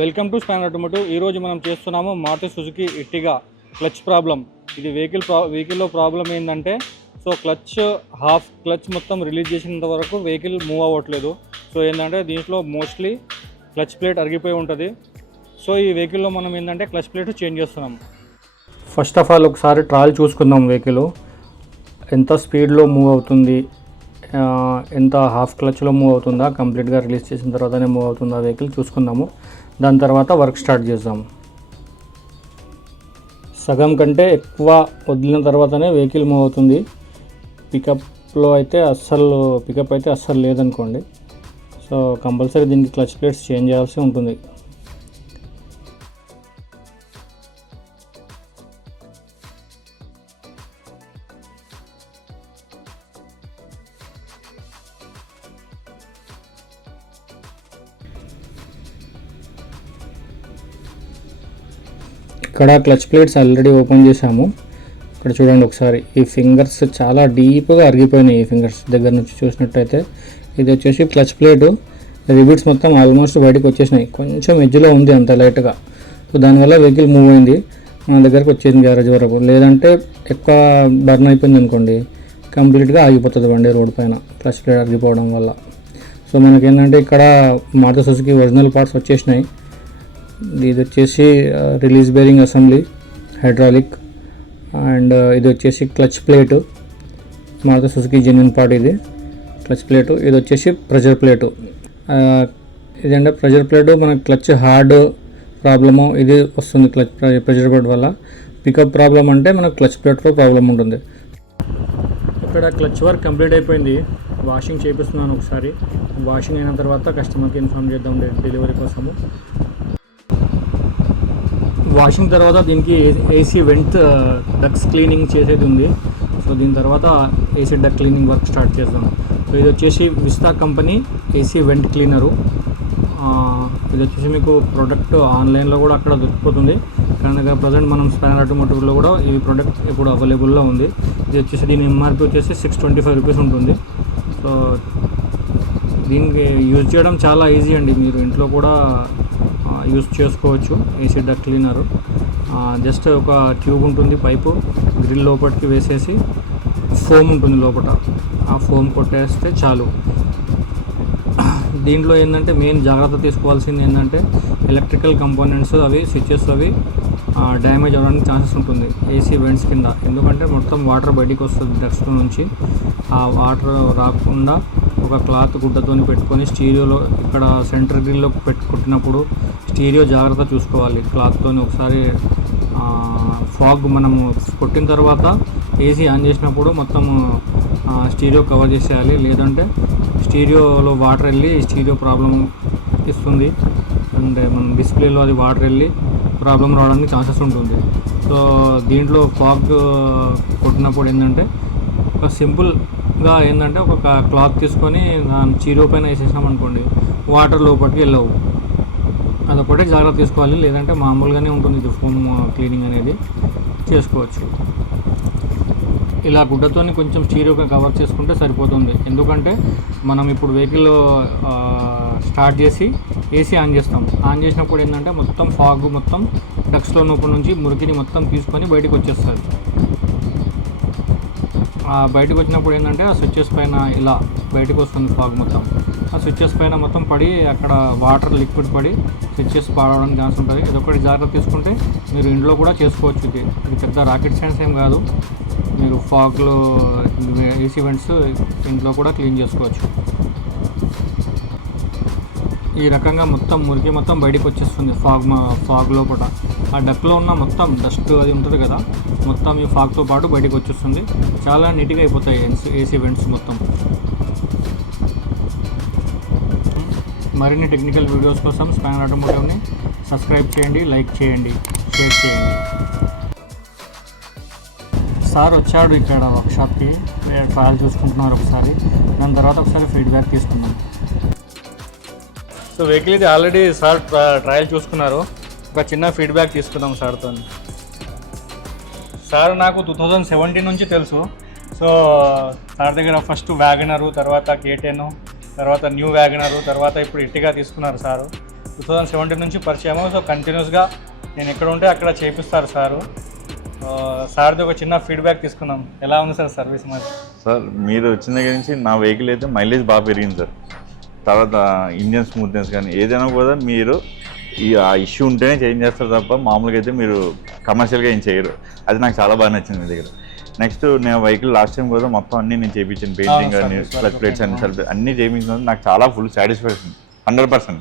Welcome to span automotive. ఈరోజు మనం చేస్తున్నాము Maruti Suzuki Ertiga clutch problem. ఇది వెహికల్లో ప్రాబ్లం ఏంటంటే, సో హాఫ్ క్లచ్ మొత్తం రిలీజ్ చేసినంత వరకు వెహికల్ మూవ్ అవ్వట్లేదు. సో ఏంటంటే దీంట్లో మోస్ట్లీ క్లచ్ ప్లేట్ అరిగిపోయి ఉంటుంది. సో ఈ వెహికల్లో మనం ఏంటంటే క్లచ్ ప్లేట్ చేంజ్ చేస్తున్నాం. ఫస్ట్ ఆఫ్ ఆల్ ఒకసారి ట్రయల్ చూసుకుందాం. వెహికల్ ఎంత స్పీడ్లో మూవ్ అవుతుంది, ఎంత హాఫ్ క్లచ్లో మూవ్ అవుతుందా, కంప్లీట్గా రిలీజ్ చేసిన తర్వాతనే మూవ్ అవుతుందా వెహికల్ చూసుకుందాము. దాని తర్వాత వర్క్ స్టార్ట్ చేద్దాం. సగం కంటే ఎక్కువ వదిలిన తర్వాతనే వెహికల్ మూవ్ అవుతుంది. పికప్ అయితే అస్సలు లేదనుకోండి. సో కంపల్సరీ దీనికి క్లచ్ ప్లేట్స్ చేంజ్ చేయాల్సి ఉంటుంది. ఇక్కడ క్లచ్ ప్లేట్స్ ఆల్రెడీ ఓపెన్ చేసాము. ఇక్కడ చూడండి ఒకసారి, ఈ ఫింగర్స్ చాలా డీప్గా అరిగిపోయినాయి. ఈ ఫింగర్స్ దగ్గర నుంచి చూసినట్టయితే ఇది వచ్చేసి క్లచ్ ప్లేటు రిబిట్స్ మొత్తం ఆల్మోస్ట్ బయటకు వచ్చేసినాయి. కొంచెం ఎడ్జ్లో ఉంది అంత లైట్గా. సో దానివల్ల వెహికల్ మూవ్ అయింది, మన దగ్గరకు వచ్చేసింది గ్యారేజ్ వరకు. లేదంటే ఎక్కువ బర్న్ అయిపోయింది అనుకోండి, కంప్లీట్గా ఆగిపోతుంది బండి రోడ్ పైన క్లచ్ ప్లేట్ అరిగిపోవడం వల్ల. సో మనకేంటంటే ఇక్కడ మారుతి సుజుకి ఒరిజినల్ పార్ట్స్ వచ్చేసినాయి. ఇది వచ్చేసి release bearing assembly, hydraulic, and ఇది వచ్చేసి clutch plate, Maruti Suzuki genuine part. ఇది క్లచ్ ప్లేటు. ఇది వచ్చేసి ప్రెజర్ ప్లేటు. ఇదంటే ప్రెజర్ ప్లేటు మనకు క్లచ్ హార్డ్ ప్రాబ్లము ఇది వస్తుంది ప్రెజర్ ప్లేట్ వల్ల. పికప్ ప్రాబ్లం అంటే మనకు క్లచ్ ప్లేట్లో ప్రాబ్లం ఉంటుంది. ఇక్కడ క్లచ్ వర్క్ కంప్లీట్ అయిపోయింది. వాషింగ్ చేపిస్తున్నాను ఒకసారి. వాషింగ్ అయిన తర్వాత కస్టమర్కి ఇన్ఫార్మ్ చేద్దాం డెలివరీ కోసము. వాషింగ్ తర్వాత దీనికి ఏసీ వెంట్ డక్స్ క్లీనింగ్ చేసేది ఉంది. సో దీని తర్వాత AC duct cleaning work start చేద్దాం. సో ఇది వచ్చేసి Vista company AC vent cleaner. ఇది వచ్చేసి మీకు ప్రోడక్ట్ ఆన్లైన్లో కూడా అక్కడ దొరికిపోతుంది. కానీ దగ్గర ప్రజెంట్ మనం స్పాన్ ఆటోమోటివ్లో కూడా ఈ ప్రోడక్ట్ ఇప్పుడు అవైలబుల్లో ఉంది. ఇది వచ్చేసి దీని ఎంఆర్పి వచ్చేసి 625 రూపీస్ ఉంటుంది. సో దీనికి యూజ్ చేయడం చాలా ఈజీ అండి. మీరు ఇంట్లో కూడా యూజ్ చేసుకోవచ్చు. ఏసీ డక్ క్లీనరు జస్ట్ ఒక ట్యూబ్ ఉంటుంది, పైపు గ్రిల్ లోపలికి వేసేసి ఫోమ్ ఉంటుంది లోపల, ఆ ఫోమ్ కొట్టేస్తే చాలు. దీంట్లో ఏంటంటే మెయిన్ జాగ్రత్త తీసుకోవాల్సింది ఏంటంటే ఎలక్ట్రికల్ కంపోనెంట్స్ అవి స్విచెస్ అవి డ్యామేజ్ అవ్వడానికి ఛాన్సెస్ ఉంటుంది ఏసీ వెంట్స్ కింద. ఎందుకంటే మొత్తం వాటర్ బయటికి వస్తుంది డక్స్లో నుంచి. ఆ వాటర్ రాకుండా ఒక క్లాత్ గుడ్డతో పెట్టుకొని స్టీరియోలో ఇక్కడ సెంటర్ గ్రిల్లో కొట్టినప్పుడు స్టీరియో జాగ్రత్త చూసుకోవాలి. క్లాత్తో ఒకసారి ఫాగ్ మనము కొట్టిన తర్వాత ఏసీ ఆన్ చేసినప్పుడు మొత్తం స్టీరియో కవర్ చేసేయాలి. లేదంటే స్టీరియోలో వాటర్ వెళ్ళి స్టీరియో ప్రాబ్లం ఇస్తుంది. అండ్ మన డిస్ప్లేలో అది వాటర్ వెళ్ళి ప్రాబ్లం రావడానికి ఛాన్సెస్ ఉంటుంది. సో దీంట్లో ఫాగ్ కొట్టినప్పుడు ఏంటంటే ఒక సింపుల్గా ఏంటంటే ఒక క్లాత్ తీసుకొని దాని స్టీరియో పైన వేసేసామనుకోండి, వాటర్ లోపలికి వెళ్ళవు. అదొకటే జాగ్రత్త తీసుకోవాలి. లేదంటే మామూలుగానే ఉంటుంది ఇది ఫోమ్ క్లీనింగ్ అనేది చేసుకోవచ్చు. ఇలా గుడ్డతో కొంచెం స్టీరియోగా కవర్ చేసుకుంటే సరిపోతుంది. ఎందుకంటే మనం ఇప్పుడు వెహికల్ స్టార్ట్ చేసి ఏసీ ఆన్ చేస్తాం. ఆన్ చేసినప్పుడు ఏంటంటే మొత్తం ఫాగ్ మొత్తం డక్స్లో లోపల నుంచి మురికిని మొత్తం తీసుకొని బయటకు వచ్చేస్తుంది. బయటకు వచ్చినప్పుడు ఏంటంటే ఆ స్విచ్చెస్ పైన ఇలా బయటకు వస్తుంది ఫాగ్ మొత్తం. ఆ స్విచ్చెస్ పైన మొత్తం పడి అక్కడ వాటర్ లిక్విడ్ పడి స్విచ్చెస్ పాడడానికి ఛాన్స్ ఉంటుంది. ఇదొకటి జాగ్రత్త తీసుకుంటే మీరు ఇంట్లో కూడా చేసుకోవచ్చు. ఇది పెద్ద రాకెట్ సైన్స్ ఏం కాదు. మీరు ఫాగ్లో ఏసీ వెంట్స్ ఇంట్లో కూడా క్లీన్ చేసుకోవచ్చు. ఈ రకంగా మొత్తం మురికి మొత్తం బయటకు వచ్చేస్తుంది ఫాగ్ లోపల. ఆ డక్లో ఉన్న మొత్తం డస్ట్ అది ఉంటుంది కదా, మొత్తం ఈ ఫాగ్తో పాటు బయటకు వచ్చేస్తుంది. చాలా నీట్గా అయిపోతాయి ఏసీ వెంట్స్ మొత్తం. మరిన్ని టెక్నికల్ వీడియోస్ కోసం స్పాన్ ఆటోమోటివ్ని సబ్స్క్రైబ్ చేయండి, లైక్ చేయండి, షేర్ చేయండి. సార్ వచ్చాడు ఇక్కడ వర్క్షాప్కి, ట్రయల్ చూసుకుంటున్నారు ఒకసారి. దాని తర్వాత ఒకసారి ఫీడ్బ్యాక్ తీసుకున్నాం. సో వెహికల్ ఇది ఆల్రెడీ సార్ ట్రయల్ చూసుకున్నారు. ఒక చిన్న ఫీడ్బ్యాక్ తీసుకుందాం సార్తో. సార్ నాకు 2017 నుంచి తెలుసు. సో సార్ దగ్గర ఫస్ట్ వ్యాగనరు, తర్వాత K10, తర్వాత న్యూ వ్యాగనరు, తర్వాత ఇప్పుడు ఎర్టిగా తీసుకున్నారు సారు. 2017 నుంచి పరిచయము. సో కంటిన్యూస్గా నేను ఎక్కడ ఉంటే అక్కడ చేపిస్తారు సారు. సార్ది ఒక చిన్న ఫీడ్బ్యాక్ తీసుకున్నాం. ఎలా ఉంది సార్ సర్వీస్ మరి? సార్ మీరు వచ్చిన దగ్గర నుంచి నా వెహికల్ అయితే మైలేజ్ బాగా పెరిగింది సార్. తర్వాత ఇంజన్ స్మూత్నెస్ కానీ ఏదైనా కూడా మీరు ఆ ఇష్యూ ఉంటేనే చేంజ్ చేస్తారు తప్ప మామూలుగా అయితే మీరు కమర్షియల్గా ఏం చేయరు. అది నాకు చాలా బాగా నచ్చింది మీ దగ్గర. నెక్స్ట్ నేను వెహికల్ లాస్ట్ టైం కూడా మొత్తం అన్నీ నేను చేయించాను, పెయింటింగ్ కానీ క్లచ్ ప్లేట్స్ అన్నీ చేయించినందుకు నాకు చాలా full satisfaction 100%.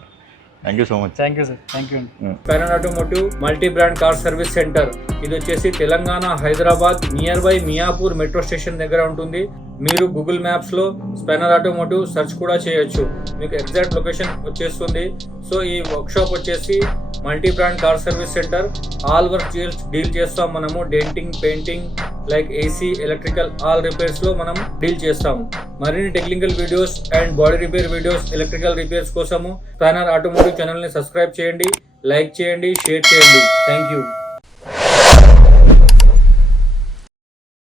Thank you so much. Thank you sir. Thank you. Spinner automotive multi brand car service centre, ఇది వచ్చేసి Telangana Hyderabad near by Miyapur metro station దగ్గర ఉంటుంది. మీరు గూగుల్ మ్యాప్స్లో స్పైనర్ ఆటోమోటివ్ సెర్చ్ కూడా చేయొచ్చు, మీకు ఎగ్జాక్ట్ లొకేషన్ వచ్చేస్తుంది. సో ఈ వర్క్షాప్ వచ్చేసి multi brand car service centre. All work deal చేస్తాం మనము. Denting, painting, like AC, electrical, all రిపేర్స్లో మనం డీల్ చేస్తాము. మరిన్ని technical videos and body repair videos, electrical repairs కోసము స్పైనర్ ఆటోమోటివ్ ఛానల్ని సబ్స్క్రైబ్ చేయండి, లైక్ చేయండి, షేర్ చేయండి. Thank you.